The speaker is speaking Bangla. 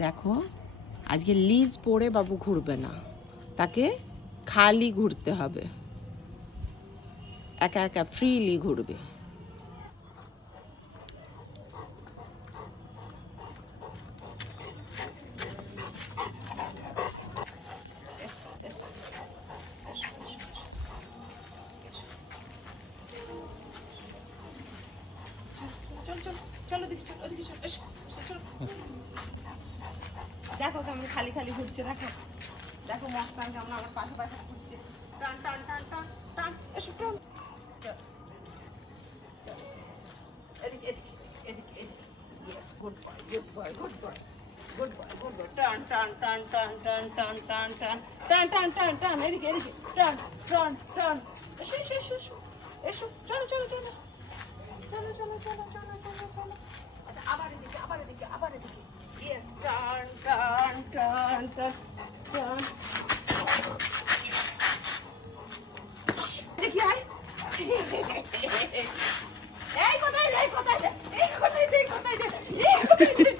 দেখো আজকে লিজ পড়ে বাবু ঘুরবে না, তাকে খালি ঘুরতে হবে, একা একা ফ্রিলি ঘুরবে। দেখো কেমন খালি খালি ঘুরছে, দেখো দেখো মস্তান কেমন আমার পাশে পাশে ঘুরছে, টান টান টান টান টান, এসো টান, এদিকে এদিকে এদিকে এদিকে, yes good boy good boy good boy good boy good boy, টান টান টান টান টান টান টান টান টান টান টান টান, এদিকে এদিকে টান টান টান, এসো এসো এসো এসো এসো, চলো চলো চলো চলো চলো চলো চলো চলো চলো, আচ্ছা আবার এদিকে আবার এদিকে আবার এদিকে, ইয়েস টান টান টান টান টান, দেখি আয়, এই কোথায় রে, কোথায় রে, এই কোথায় রে, কোথায় রে, এই কোথায় রে।